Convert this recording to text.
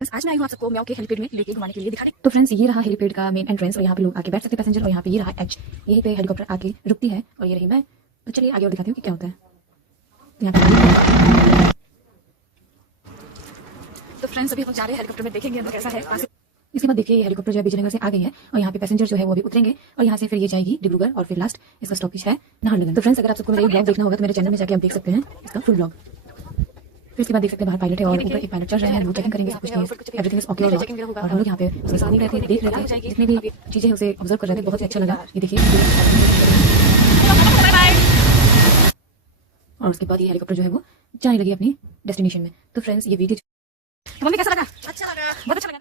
आज मैं आई हूँ आप सबको म्याओ के हेलीपैड में लेके घुमाने के लिए दिखाने। तो फ्रेंड्स ये रहा हेलीपैड का मेन एंट्रेंस और यहाँ पे लोग आके बैठ सकते हैं पैसेंजर। और यहाँ पे ये रहा एच, यहीं पे हेलीकॉप्टर आके रुकती है और ये रही मैं। तो चलिए आगे और दिखाती हूँ कि क्या होता है यहाँ पे। तो फ्रेंड्स अभी हम जा रहे हैं हेलीकॉप्टर में, देखेंगे अंदर कैसा है। इसके बाद देखिए हेलीकॉप्टर जो है विजयनगर से आ गई है और यहाँ पे पैसेंजर जो है वो भी उतरेंगे और यहाँ से फिर ये जाएगी डिब्रूगढ़ और फिर लास्ट इसका स्टॉपेज है नाहरलगुन। तो फ्रेंड्स अगर आप सबको मेरा ब्लॉग देखना होगा तो मेरे चैनल में जाके आप देख सकते हैं इसका फुल ब्लॉग। फिर इसके बाद देख सकते हैं बाहर पायलट है और ऊपर एक पायलट चल रहे हैं, वो चेकिंग करेंगे सब कुछ नहीं, एवरीथिंग इज ओके। और हम लोग यहाँ पे उसके साथ ही रहते देख रहे थे, जितने भी चीजें उसे ऑब्जर्व कर रहे थे, बहुत ही अच्छा लगा। ये देखिए और उसके बाद ये हेलीकॉप्टर जो है वो जाने लगी अपनी डेस्टिनेशन में। तो फ्रेंड्स ये वीडियो मम्मी कैसा लगा? अच्छा लगा, बहुत अच्छा लगा।